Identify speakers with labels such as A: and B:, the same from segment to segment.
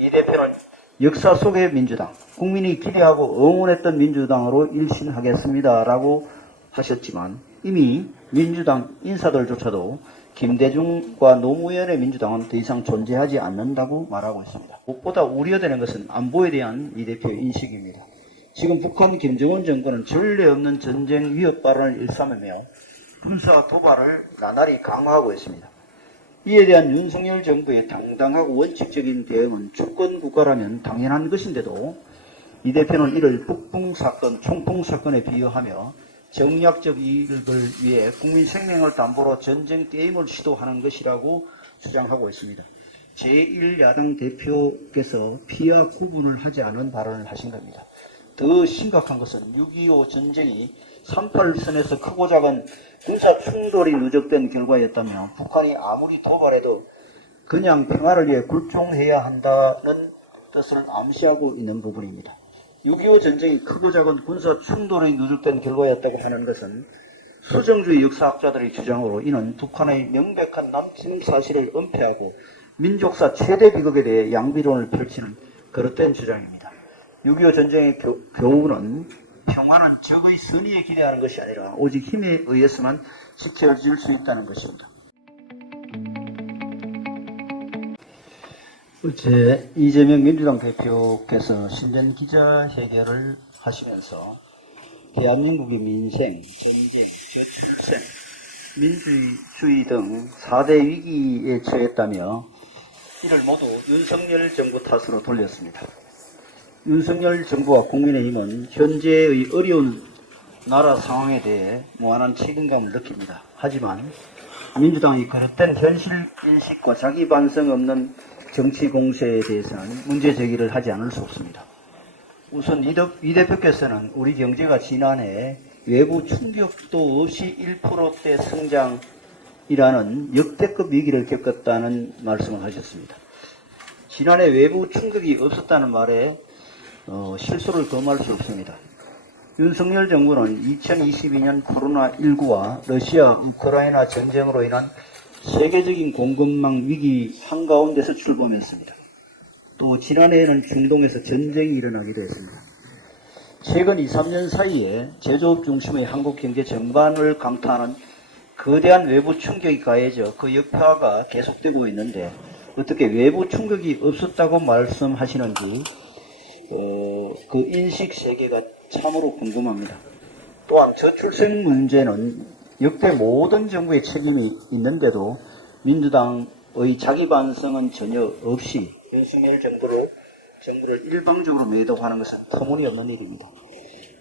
A: 이 대표는 역사 속의 민주당, 국민이 기대하고 응원했던 민주당으로 일신하겠습니다라고 하셨지만 이미 민주당 인사들조차도 김대중과 노무현의 민주당은 더 이상 존재하지 않는다고 말하고 있습니다. 무엇보다 우려되는 것은 안보에 대한 이 대표의 인식입니다. 지금 북한 김정은 정권은 전례 없는 전쟁 위협 발언을 일삼으며 군사 도발을 나날이 강화하고 있습니다. 이에 대한 윤석열 정부의 당당하고 원칙적인 대응은 주권 국가라면 당연한 것인데도 이 대표는 이를 북풍 사건, 총풍 사건에 비유하며 정략적 이익을 위해 국민 생명을 담보로 전쟁 게임을 시도하는 것이라고 주장하고 있습니다. 제1야당 대표께서 피와 구분을 하지 않은 발언을 하신 겁니다. 더 심각한 것은 6.25 전쟁이 38선에서 크고 작은 군사 충돌이 누적된 결과였다며 북한이 아무리 도발해도 그냥 평화를 위해 굴종해야 한다는 뜻을 암시하고 있는 부분입니다. 6.25 전쟁이 크고 작은 군사 충돌이 누적된 결과였다고 하는 것은 수정주의 역사학자들의 주장으로 이는 북한의 명백한 남침 사실을 은폐하고 민족사 최대 비극에 대해 양비론을 펼치는 그릇된 주장입니다. 6.25 전쟁의 교, 교훈은 평화는 적의 선의에 기대하는 것이 아니라 오직 힘에 의해서만 지켜질 수 있다는 것입니다. 어제 이재명 민주당 대표께서 신년 기자회견을 하시면서 대한민국의 민생, 전쟁, 저출생, 민주주의 등 4대 위기에 처했다며 이를 모두 윤석열 정부 탓으로 돌렸습니다. 윤석열 정부와 국민의힘은 현재의 어려운 나라 상황에 대해 무한한 책임감을 느낍니다. 하지만 민주당이 그릇된 현실 인식과 자기 반성 없는 정치 공세에 대해서는 문제 제기를 하지 않을 수 없습니다. 우선 이, 대- 이 대표께서는 우리 경제가 지난해 외부 충격도 없이 1%대 성장이라는 역대급 위기를 겪었다는 말씀을 하셨습니다. 지난해 외부 충격이 없었다는 말에 어, 실수를 금할 수 없습니다. 윤석열 정부는 2022년 코로나19와 러시아 우크라이나 전쟁으로 인한 세계적인 공급망 위기 한가운데서 출범했습니다. 또 지난해에는 중동에서 전쟁이 일어나기도 했습니다. 최근 2, 3년 사이에 제조업 중심의 한국 경제 전반을 강타하는 거대한 외부 충격이 가해져 그 여파가 계속되고 있는데 어떻게 외부 충격이 없었다고 말씀하시는지 어, 그 인식 세계가 참으로 궁금합니다. 또한 저출생 문제는 역대 모든 정부의 책임이 있는데도 민주당의 자기 반성은 전혀 없이 윤석열 정부로 정부를 일방적으로 매도하는 것은 터무니없는 일입니다.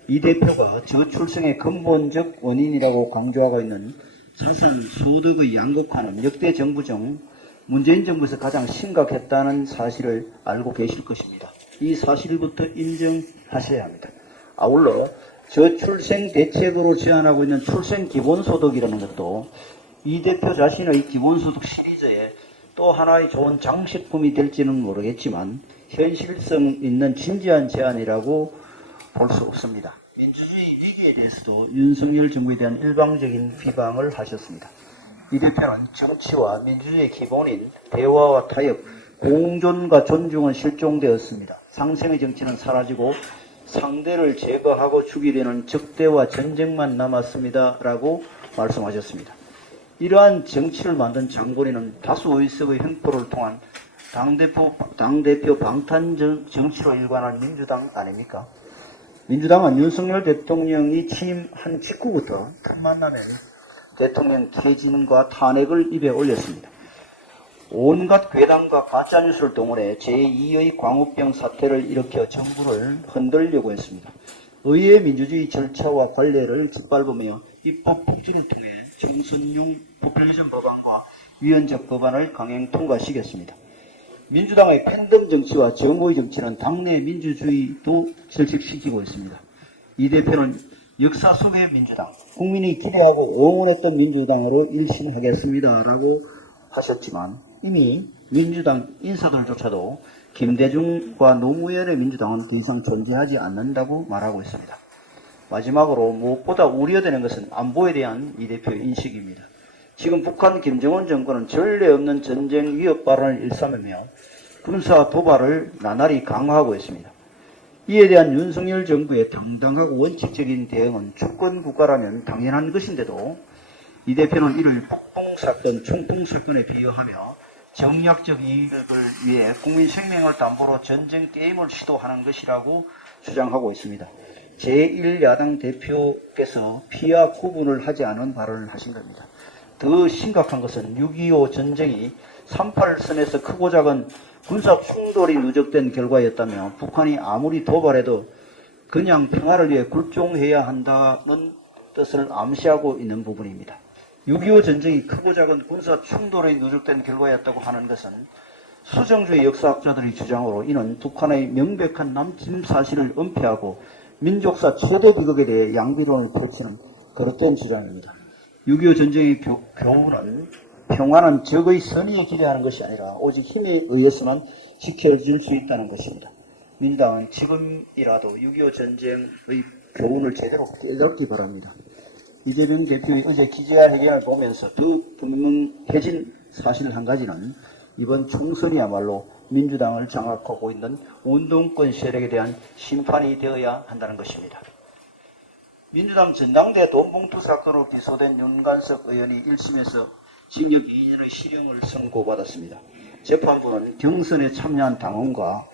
A: 이 대표가 저출생의 근본적 원인이라고 강조하고 있는 자산 소득의 양극화는 역대 정부 중 문재인 정부에서 가장 심각했다는 사실을 알고 계실 것입니다. 이 사실부터 인정하셔야 합니다. 아울러 저출생 대책으로 제안하고 있는 출생 기본소득이라는 것도 이 대표 자신의 기본소득 시리즈에 또 하나의 좋은 장식품이 될지는 모르겠지만 현실성 있는 진지한 제안이라고 볼 수 없습니다. 민주주의 위기에 대해서도 윤석열 정부에 대한 일방적인 비방을 하셨습니다. 이 대표는 정치와 민주주의의 기본인 대화와 타협, 공존과 존중은 실종되었습니다. 상생의 정치는 사라지고 상대를 제거하고 죽이려는 적대와 전쟁만 남았습니다. 라고 말씀하셨습니다. 이러한 정치를 만든 장본인은 다수 의석의 횡포를 통한 당대표, 당대표 방탄 정- 정치로 일관한 민주당 아닙니까? 민주당은 윤석열 대통령이 취임한 직후부터 틈만 나면 대통령 퇴진과 탄핵을 입에 올렸습니다. 온갖 괴담과 가짜뉴스를 동원해 제2의 광우병 사태를 일으켜 정부를 흔들려고 했습니다. 의회 민주주의 절차와 관례를 짓밟으며 입법 폭주를 통해 총선용 포퓰리즘 법안과 위헌적 법안을 강행 통과시켰습니다. 민주당의 팬덤 정치와 정오의 정치는 당내 민주주의도 질식시키고 있습니다. 이 대표는 역사 속의 민주당, 국민이 기대하고 응원했던 민주당으로 일신하겠습니다라고 하셨지만 이미 민주당 인사들조차도 김대중과 노무현의 민주당은 더 이상 존재하지 않는다고 말하고 있습니다. 마지막으로 무엇보다 우려되는 것은 안보에 대한 이 대표의 인식입니다. 지금 북한 김정은 정권은 전례 없는 전쟁 위협 발언을 일삼으며 군사 도발을 나날이 강화하고 있습니다. 이에 대한 윤석열 정부의 당당하고 원칙적인 대응은 주권 국가라면 당연한 것인데도 이 대표는 이를 폭동사건, 총통사건에 비유하며 정략적 이익을 위해 국민 생명을 담보로 전쟁 게임을 시도하는 것이라고 주장하고 있습니다. 제1야당 대표께서 피와 구분을 하지 않은 발언을 하신 겁니다. 더 심각한 것은 6.25 전쟁이 38선에서 크고 작은 군사 충돌이 누적된 결과였다며 북한이 아무리 도발해도 그냥 평화를 위해 굴종해야 한다는 뜻을 암시하고 있는 부분입니다. 6.25 전쟁이 크고 작은 군사 충돌이 누적된 결과였다고 하는 것은 수정주의 역사학자들의 주장으로 이는 북한의 명백한 남침 사실을 은폐하고 민족사 최대 비극에 대해 양비론을 펼치는 그릇된 주장입니다. 6.25 전쟁의 교, 교훈은 평화는 적의 선의에 기대하는 것이 아니라 오직 힘에 의해서만 지켜질 수 있다는 것입니다. 민당은 지금이라도 6.25 전쟁의 교훈을 제대로 깨닫기 바랍니다. 이재명 대표의 어제 기자회견을 보면서 더 분명해진 사실 한 가지는 이번 총선이야말로 민주당을 장악하고 있는 운동권 세력에 대한 심판이 되어야 한다는 것입니다. 민주당 전당대 돈봉투 사건으로 기소된 윤관석 의원이 1심에서 징역 2년의 실형을 선고받았습니다. 재판부는 경선에 참여한 당원과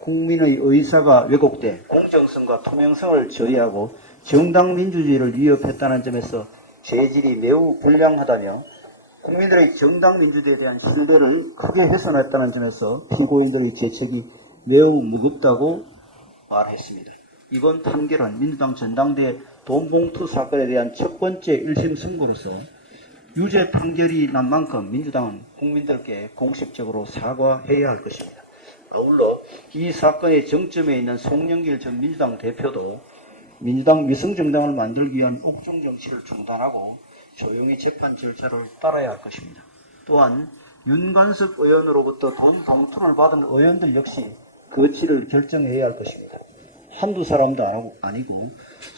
A: 국민의 의사가 왜곡돼 공정성과 투명성을 저해하고 정당 민주주의를 위협했다는 점에서 재질이 매우 불량하다며 국민들의 정당 민주주의에 대한 신뢰를 크게 훼손했다는 점에서 피고인들의 죄책이 매우 무겁다고 말했습니다. 이번 판결은 민주당 전당대 돈봉투 사건에 대한 첫 번째 1심 선고로서 유죄 판결이 난 만큼 민주당은 국민들께 공식적으로 사과해야 할 것입니다. 아울러 이 사건의 정점에 있는 송영길 전 민주당 대표도 민주당 위성정당을 만들기 위한 옥중 정치를 중단하고 조용히 재판 절차를 따라야 할 것입니다. 또한 윤관석 의원으로부터 돈 봉투를 받은 의원들 역시 거취를 결정해야 할 것입니다. 한두 사람도 아니고- 아니고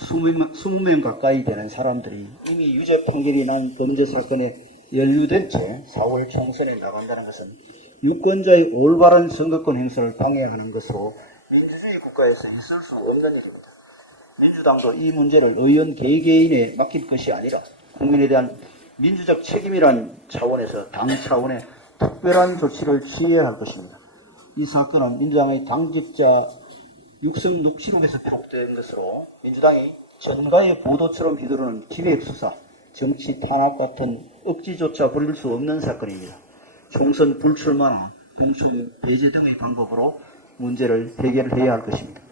A: 20명, 20명 가까이 되는 사람들이 이미 유죄 판결이 난 범죄 사건에 연루된 채 4월 총선에 나간다는 것은 유권자의 올바른 선거권 행사를 방해하는 것으로 민주주의 국가에서 있을 수 없는 일입니다. 민주당도 이 문제를 의원 개개인에 맡길 것이 아니라 국민에 대한 민주적 책임이란 차원에서 당 차원의 특별한 조치를 취해야 할 것입니다. 이 사건은 민주당의 당직자 육성 녹취록에서 기록된 것으로 민주당이 전가의 보도처럼 휘두르는 기획수사, 정치 탄압 같은 억지조차 부릴 수 없는 사건입니다. 총선 불출마나 공천 배제 등의 방법으로 문제를 해결해야 할 것입니다.